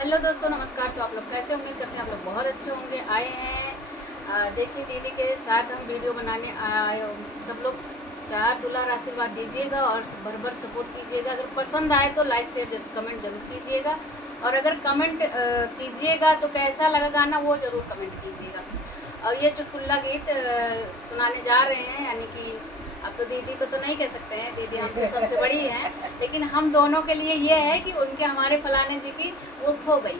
Hello दोस्तों, नमस्कार। तो आप लोग कैसे, उम्मीद करते हैं आप लोग बहुत अच्छे होंगे। आए हैं देखिए दीदी के साथ हम वीडियो बनाने आए। सब लोग प्यार दुलार आशीर्वाद दीजिएगा और भर भर सपोर्ट कीजिएगा। अगर पसंद आए तो लाइक शेयर कमेंट जरूर कीजिएगा, और अगर कमेंट कीजिएगा तो कैसा लगा गाना वो ज़रूर कमेंट कीजिएगा। और ये चुटकुला गीत सुनाने जा रहे हैं, यानी कि अब तो दीदी को तो नहीं कह सकते हैं, दीदी हमसे सबसे बड़ी हैं, लेकिन हम दोनों के लिए ये है कि उनके हमारे फलाने जी की वो खो गई,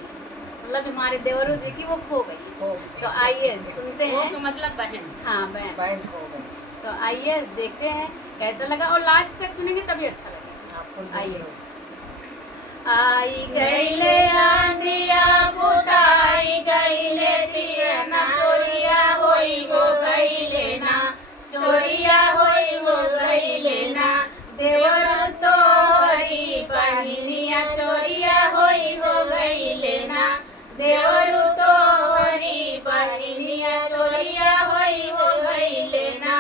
मतलब हमारे देवरू जी की वो खो गई। तो आइए सुनते हैं। तो मतलब बहन। हाँ, बहन खो गई। तो आइए देखते हैं कैसा लगा, और लास्ट तक सुनेंगे तभी अच्छा लगेगा। आइए। आई गईले आंधिया बुताई गईले दिया ना, चोरिया होई गो गईले ना, चोरिया होई गो गईले ना, देवर तोरी बहिनिया चोरिया होई गो गईले ना, देवर तोरी बहिनिया चोरिया होई गो गईले ना।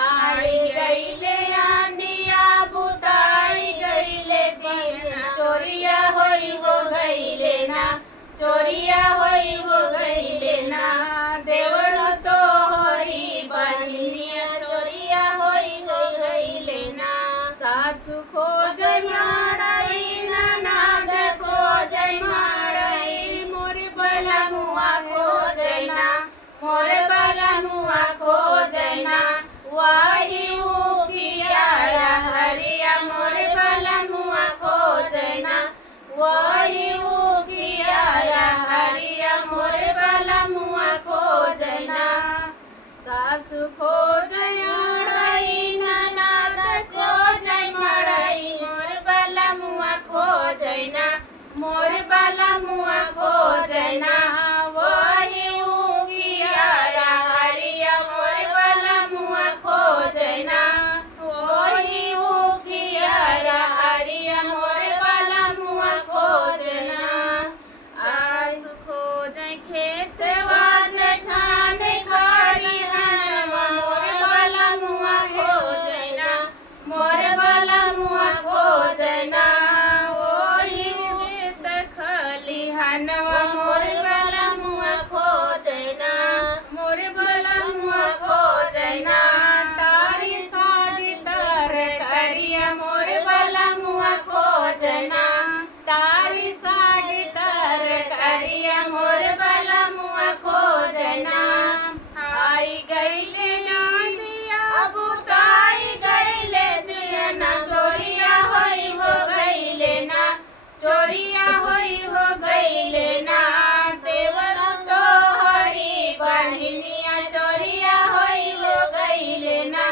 आई गईले आंधिया बुताई गईले दिया, चोरिया होई गो गईले ना, चोरिया होई गो गईले ना, देवर तोरी बहिनिया चोरिया होई गो गईले ना। सासु खोजै मारई ननद खोजै मारई, मोर बलमुआ खोजै ना, मोर बलमुआ खोजै ना, वाही उकिया हरिया मोर बलमुआ खोजै ना, वाही उकिया हरिया मोर बलमुआ खोजै ना। सासु खोजै मारई ननद खोजै मारई, मोर बलमुआ खोजै ना, मोर बलमुआ खोजै ना, वही उगिया हरिया मोर बलमुआ खोजै ना, वही उगिया हरिया मोर बलमुआ खोजै ना। सासु खोजै खेतवा जेठान खरिहनवा, मोर बलमुआ खोजै ना, मोर बलमुआ खोजै ना, ओही खेत खलिहनवा, मोर बलमुआ खोजै ना, मोर बलमुआ खोजै ना, टारी सागी तर करिया मोर बलमुआ खोजै ना, टारी सागी तर करिया मोर बलमुआ खोजै ना। आई गईले नानिया बुताई गईले दिया ना, चोरिया होई हो गईले ना, चोरिया होई हो गईले ना, देवर तोहरी बहिनिया चोरिया होई हो गईले ना,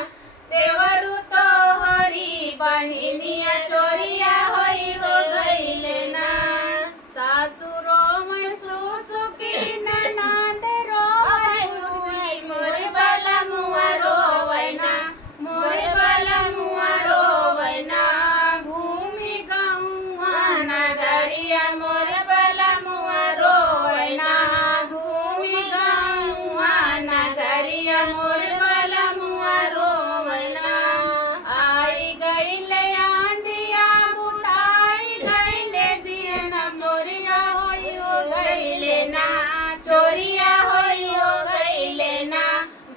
देवर तोहरी बहिनिया चोरिया होई हो गईले ना। सासुरो में सुसुकी ननद रोवै हुई, मोर बलमुआ रोवै ना, मोर बलमुआ रोवै ना, घूमी गौआ नगरिया मोर बलमुआ रोवै ना, घूमी गौआ नगरिया मोर बलमुआ रोवै ना। आई गईले आंधिया बुताई गईले जियना, चोरिया होई हो गईले ना, चोरिया होई हो गईले ना,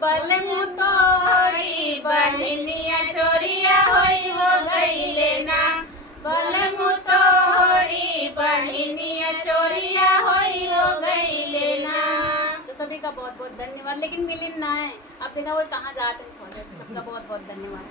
बलमु तोरी बहिनिया चोरिया होई हो गईले ना, बलमु तोरी बहिनिया चोरिया होई हो गईले ना। तो सभी का बहुत बहुत धन्यवाद। लेकिन मिलिन ना है, आप देखा वो कहाँ जाते हैं, सबका बहुत बहुत धन्यवाद।